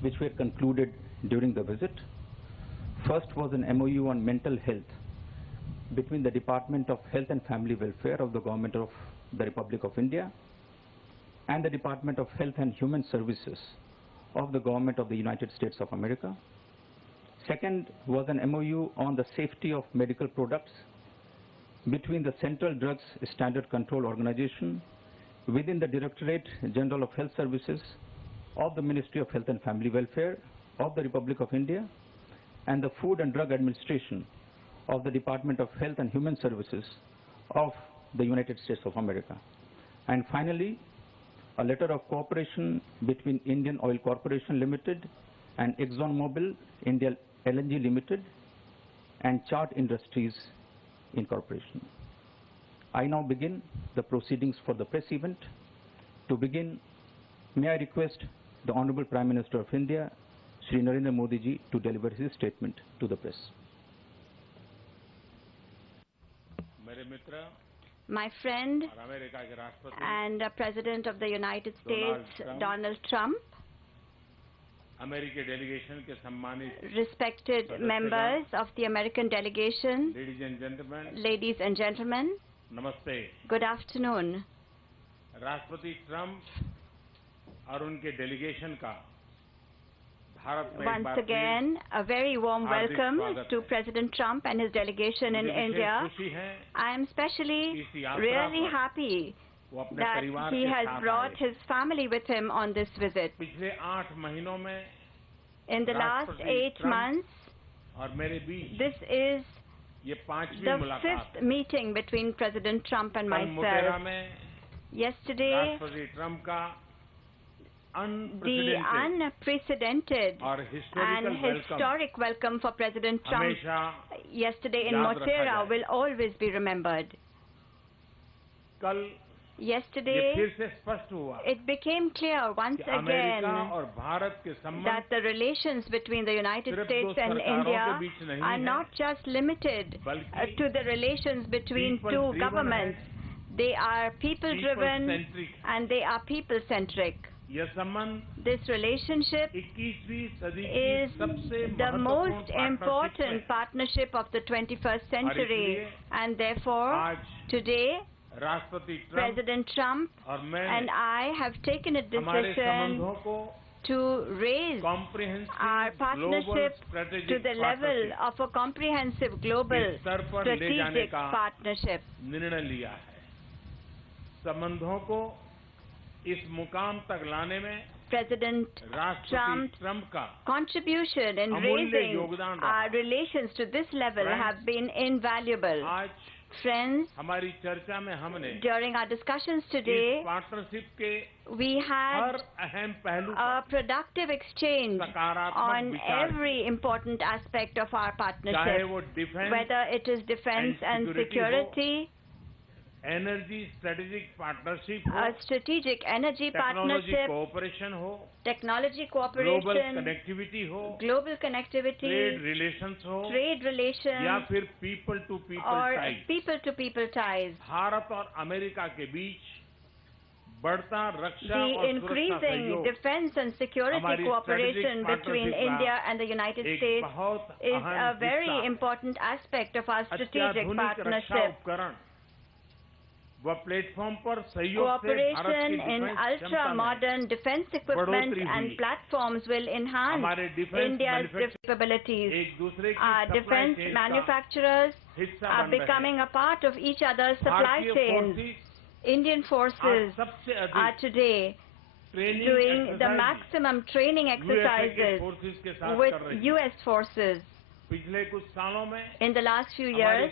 which were concluded during the visit. First was an MOU on mental health between the Department of Health and Family Welfare of the Government of the Republic of India and the Department of Health and Human Services of the Government of the United States of America. Second was an MOU on the safety of medical products between the Central Drugs Standard Control Organization within the Directorate General of Health Services of the Ministry of Health and Family Welfare of the Republic of India and the Food and Drug Administration of the Department of Health and Human Services of the United States of America. And finally, a letter of cooperation between Indian Oil Corporation Limited and ExxonMobil India LNG Limited and Chart Industries Incorporation. I now begin the proceedings for the press event. To begin, may I request the Honorable Prime Minister of India, Shri Narendra Modi ji, to deliver his statement to the press. My friend and President of the United States, Donald Trump, respected members of the American delegation, ladies and gentlemen, नमस्ते. good afternoon. राष्ट्रपति Trump और उनके delegation का भारत में Once again, a very warm welcome to President Trump and his delegation in India. I am especially really happy that he has brought his family with him on this visit. पिछले 8 महीनों में In the last 8 months, और मेरे बीच this is ये 5वीं the मुलाकात 5th meeting between President Trump and myself. Yesterday, राष्ट्रपति Trump का the unprecedented and historic welcome for President Trump yesterday in Motera will always be remembered. Yesterday, it became clear once again that the relations between the United States and India are not just limited to the relations between two governments. They are people-driven and they are people-centric. This relationship is the most important partnership of the 21st century, and therefore today President Trump and I have taken a decision to raise our partnership to the level of a comprehensive global strategic partnership. President Trump's contribution in raising our relations to this level have been invaluable. Friends, during our discussions today, we had a productive exchange on every important aspect of our partnership, whether it is defense and security, a strategic energy partnership, technology cooperation, global connectivity, trade relations, or people-to-people ties. The increasing defense and security cooperation between India and the United States is a very important aspect of our strategic partnership. Cooperation in ultra-modern defense equipment and platforms will enhance India's capabilities. Our defense manufacturers are becoming a part of each other's supply chains. Indian forces are today doing the maximum training exercises with US forces. In the last few years,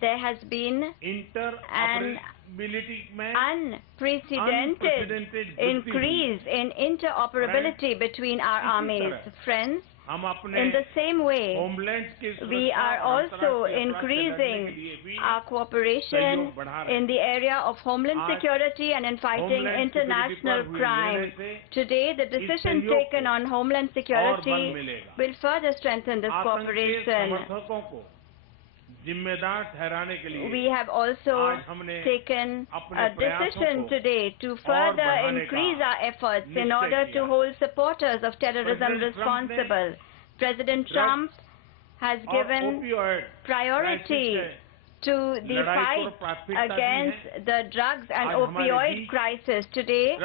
there has been an unprecedented increase in interoperability between our armies. Friends, in the same way, we are also increasing our cooperation in the area of homeland security and in fighting international crime. Today, the decision taken on homeland security will further strengthen this cooperation. we have also taken a decision today to further increase our efforts in order to hold supporters of terrorism responsible. President Trump has given priority to the fight against the drugs and opioid crisis. Today,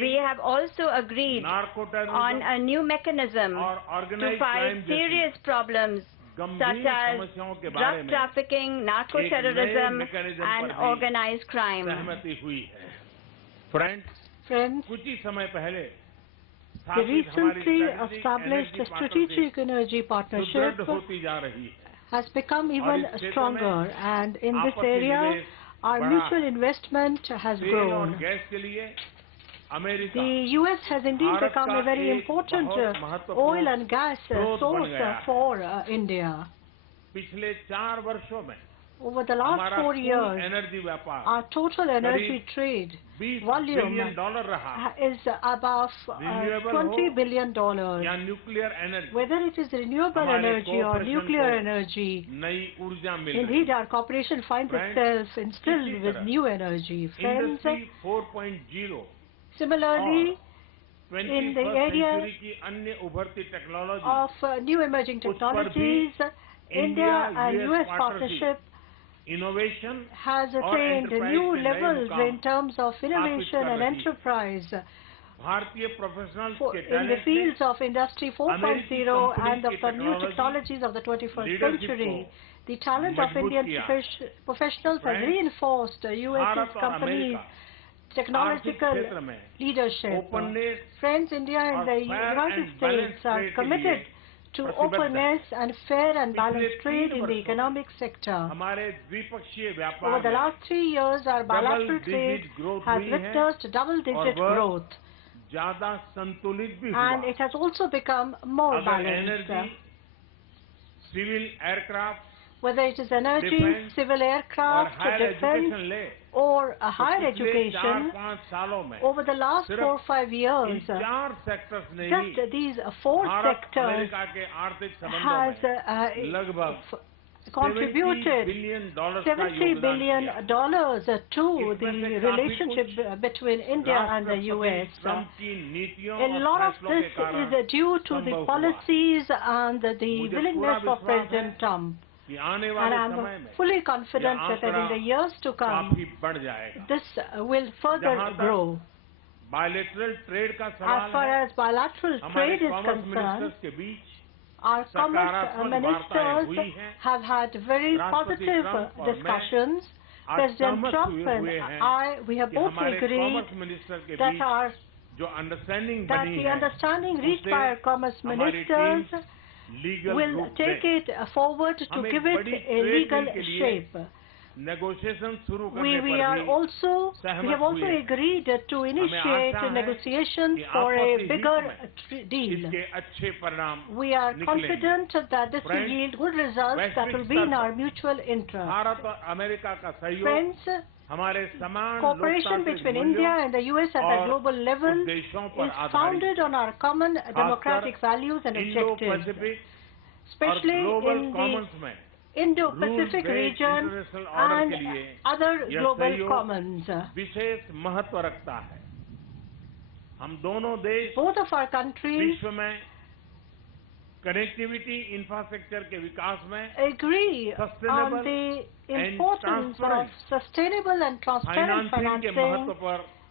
we have also agreed on a new mechanism to fight serious problems such as drug trafficking, narco-terrorism and organized crime. Friends, the recently established strategic energy partnership has become even stronger, and in this area our mutual investment has grown. The US has indeed become a very important oil and gas source for India. Over the last 4 years, our total energy trade volume is above $20 billion. Whether it is renewable energy or nuclear energy, indeed our corporation finds itself instilled with new energy. Friends, similarly, in the area of new emerging technologies, India and US partnership has attained new levels in terms of innovation and enterprise in the fields of Industry 4.0 and of the new technologies of the 21st century. The talent of Indian professionals has reinforced US companies' technological leadership. Friends, India and the United States are committed to openness and fair and balanced trade in the economic sector. Over the last 3 years, our bilateral trade has witnessed double-digit growth, and it has also become more balanced. Whether it is energy, civil aircraft, defense, or higher education, over the last 4 or 5 years, just these 4 sectors has contributed $70 billion to the relationship between India and the US. A lot of this is due to the policies and the willingness of President Trump. And I'm fully confident that in the years to come, this will further grow. As far as bilateral trade is concerned, our commerce ministers have had very positive discussions. President Trump and we have both agreed that the understanding reached by our commerce ministers will take it forward to give it a legal shape. We have also agreed to initiate negotiations for a bigger deal. We are confident that this will yield good results that will be in our mutual interest. Friends, cooperation between India and the US at the global level is founded on our common democratic values and objectives, especially in the Indo-Pacific region and other global commons. Both of our countries agree on the importance of sustainable and transparent financing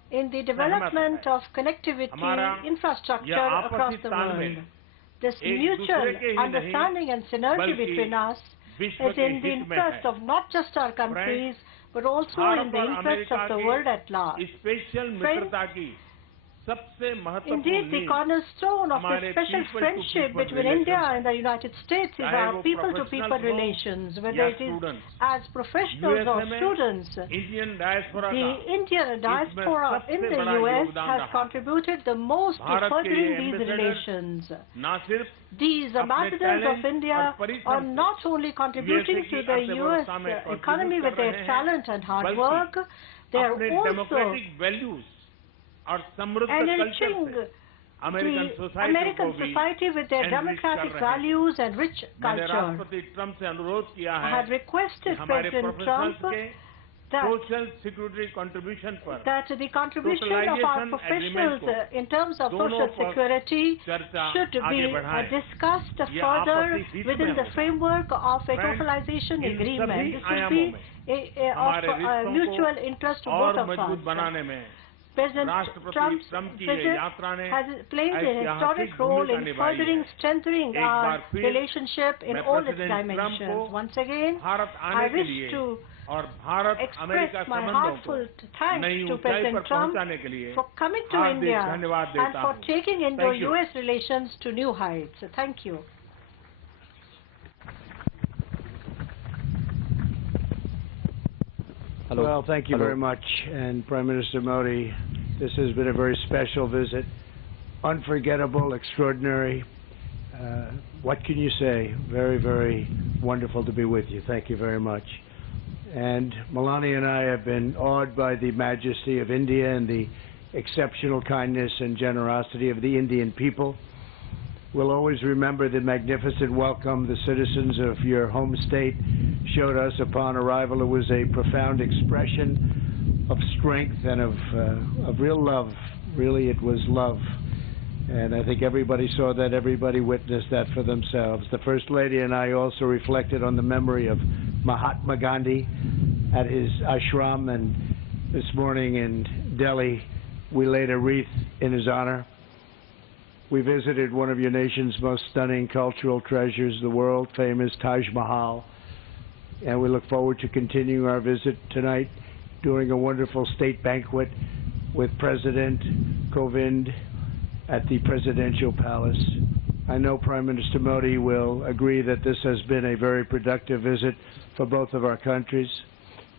in the development of connectivity infrastructure across the world. This mutual understanding and synergy between us is in the interest of not just our countries, but also in the interest of the world at large. Friends, indeed, the cornerstone of the special friendship between India and the United States is our people-to-people relations, whether it is as professionals or students. The Indian diaspora in the US has contributed the most to furthering these relations. These ambassadors of India are not only contributing to the US economy with their talent and hard work, they are also enriching American society with their democratic values and rich culture. I have requested President Trump that the contribution of our professionals in terms of social security should be discussed further within the framework of a totalization agreement. This will be of mutual interest to both of us. President Trump's visit has played a historic role in furthering, strengthening our relationship in all its dimensions. Once again, I wish to express my heartfelt thanks to President Trump for coming to India and for taking Indo-US relations to new heights. Thank you. Hello. Well, thank you very much. And Prime Minister Modi, this has been a very special visit. Unforgettable, extraordinary. What can you say? Very, very wonderful to be with you. Thank you very much. And Melania and I have been awed by the majesty of India and the exceptional kindness and generosity of the Indian people. We'll always remember the magnificent welcome the citizens of your home state showed us upon arrival. It was a profound expression of strength and of real love. Really, it was love. And I think everybody saw that, everybody witnessed that for themselves. The First Lady and I also reflected on the memory of Mahatma Gandhi at his ashram, and this morning in Delhi we laid a wreath in his honor. We visited one of your nation's most stunning cultural treasures, the world-famous Taj Mahal, and we look forward to continuing our visit tonight during a wonderful state banquet with President Kovind at the Presidential Palace. I know Prime Minister Modi will agree that this has been a very productive visit for both of our countries.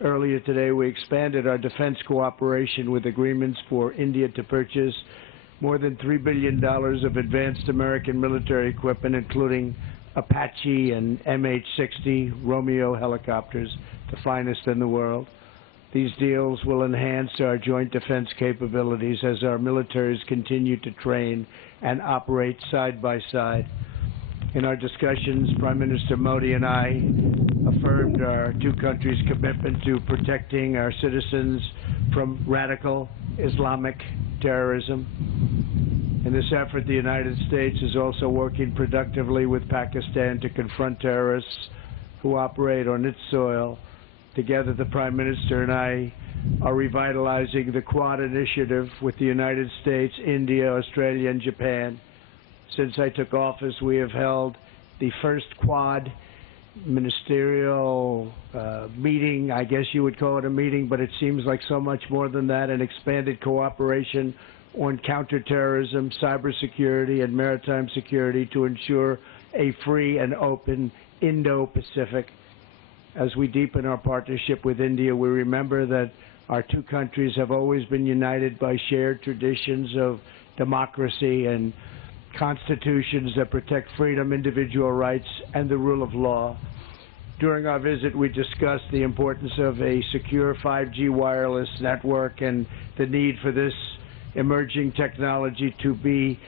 Earlier today, we expanded our defense cooperation with agreements for India to purchase more than $3 billion of advanced American military equipment, including Apache and MH-60 Romeo helicopters, the finest in the world. These deals will enhance our joint defense capabilities as our militaries continue to train and operate side by side. In our discussions, Prime Minister Modi and I affirmed our two countries' commitment to protecting our citizens from radical Islamic terrorism. In this effort, the United States is also working productively with Pakistan to confront terrorists who operate on its soil. Together, the Prime Minister and I are revitalizing the Quad initiative with the United States, India, Australia, and Japan. Since I took office, we have held the first Quad ministerial meeting. I guess you would call it a meeting, but it seems like so much more than that, an expanded cooperation on counterterrorism, cybersecurity, and maritime security to ensure a free and open Indo-Pacific. As we deepen our partnership with India, we remember that our two countries have always been united by shared traditions of democracy and constitutions that protect freedom, individual rights, and the rule of law. During our visit, we discussed the importance of a secure 5G wireless network and the need for this emerging technology to be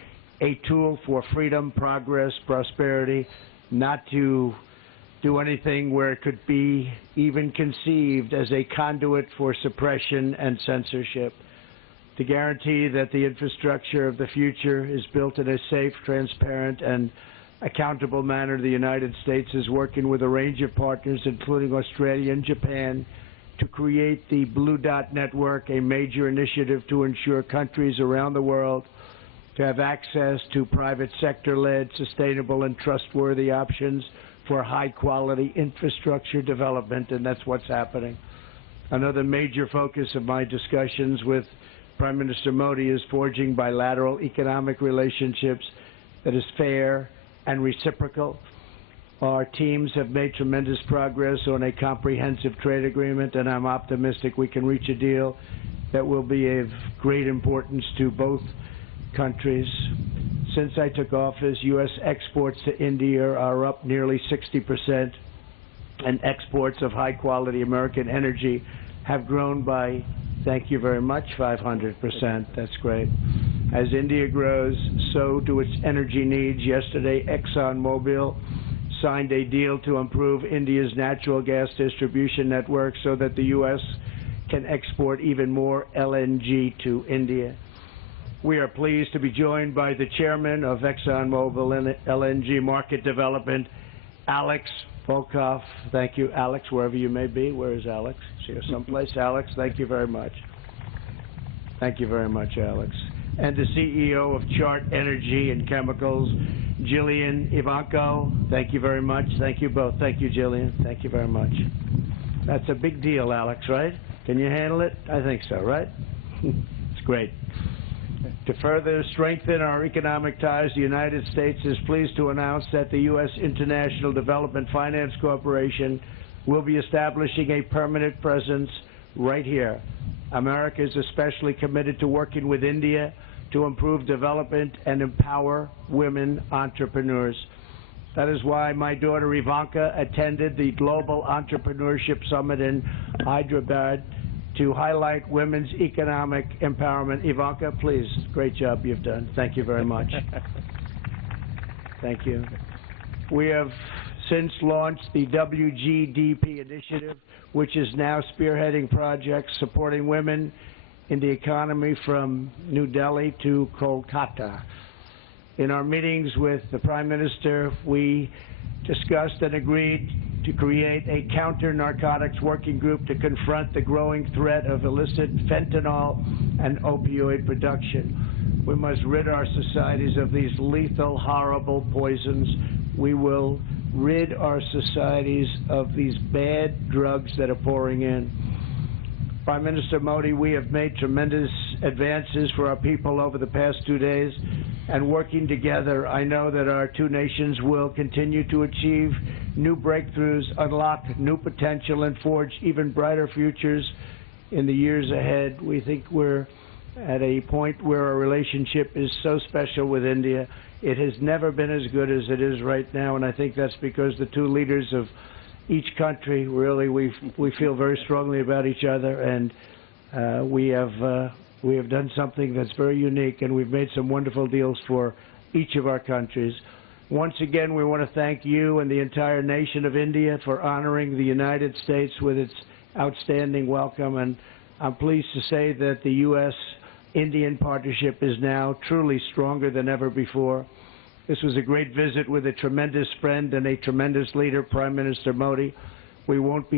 a tool for freedom, progress, prosperity, not to do anything where it could be even conceived as a conduit for suppression and censorship. To guarantee that the infrastructure of the future is built in a safe, transparent, and accountable manner, the United States is working with a range of partners, including Australia and Japan, to create the Blue Dot Network, a major initiative to ensure countries around the world to have access to private sector-led, sustainable, and trustworthy options for high-quality infrastructure development, and that's what's happening. Another major focus of my discussions with Prime Minister Modi is forging bilateral economic relationships that is fair and reciprocal. Our teams have made tremendous progress on a comprehensive trade agreement, and I'm optimistic we can reach a deal that will be of great importance to both countries. Since I took office, U.S. exports to India are up nearly 60%, and exports of high-quality American energy have grown by, thank you very much, 500%. That's great. As India grows, so do its energy needs. Yesterday, ExxonMobil signed a deal to improve India's natural gas distribution network so that the U.S. can export even more LNG to India. We are pleased to be joined by the chairman of ExxonMobil LNG Market Development, Alex Volkov. Thank you, Alex, wherever you may be. Where is Alex? Is here someplace? Alex, thank you very much. Thank you very much, Alex. And the CEO of Chart Energy and Chemicals, Jillian Ivanko. Thank you very much. Thank you both. Thank you, Jillian. Thank you very much. That's a big deal, Alex, right? Can you handle it? I think so, right? It's great. To further strengthen our economic ties, the United States is pleased to announce that the U.S. International Development Finance Corporation will be establishing a permanent presence right here. America is especially committed to working with India to improve development and empower women entrepreneurs. That is why my daughter Ivanka attended the Global Entrepreneurship Summit in Hyderabad to highlight women's economic empowerment. Ivanka, please, great job you've done. Thank you very much. Thank you. We have since launched the WGDP initiative, which is now spearheading projects supporting women in the economy from New Delhi to Kolkata. In our meetings with the Prime Minister, we discussed and agreed to create a counter-narcotics working group to confront the growing threat of illicit fentanyl and opioid production. We must rid our societies of these lethal, horrible poisons. We will rid our societies of these bad drugs that are pouring in. Prime Minister Modi, we have made tremendous advances for our people over the past 2 days, and working together, I know that our two nations will continue to achieve new breakthroughs, unlock new potential, and forge even brighter futures in the years ahead. We think we're at a point where our relationship is so special with India. It has never been as good as it is right now, and I think that's because the two leaders of each country, really, we feel very strongly about each other, and we have done something that's very unique, and we've made some wonderful deals for each of our countries. Once again, we want to thank you and the entire nation of India for honoring the United States with its outstanding welcome, and I'm pleased to say that the U.S.-Indian partnership is now truly stronger than ever before. This was a great visit with a tremendous friend and a tremendous leader, Prime Minister Modi. We won't be